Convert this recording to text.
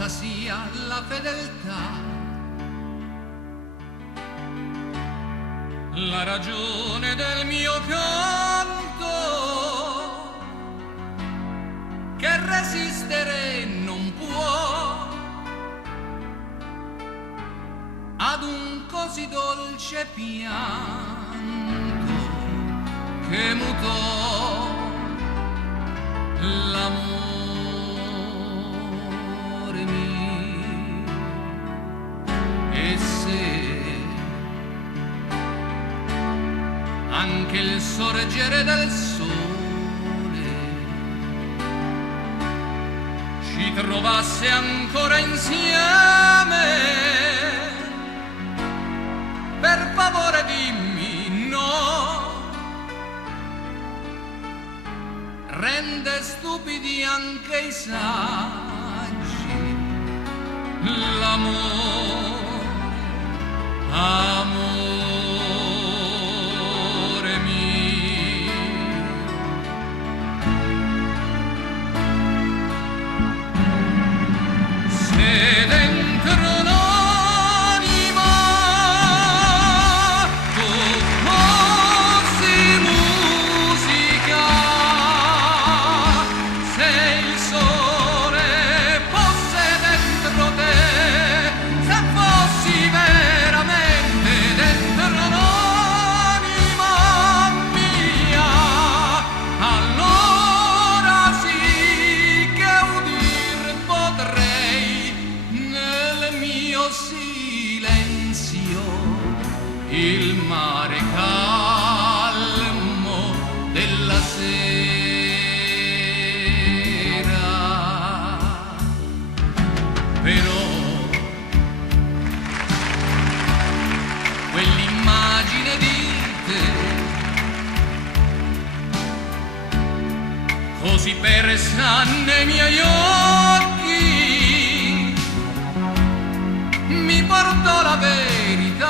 cosa sia la fedeltà, la ragione del mio canto, che resistere non può ad un così dolce pianto che mutò l'amore mio. E se anche il sorgere del sole ci trovasse ancora insieme, per favore dimmi no, rende stupidi anche i saggi l'amore, amore mio. Se dentro l'anima tu fossi musica, se il sole fosse dentro te, se fossi veramente dentro l'anima mia, allora sì che udir potrei nel mio silenzio il mare calmo della sera. Però quell'immagine di te, così persa nei miei occhi, mi portò la verità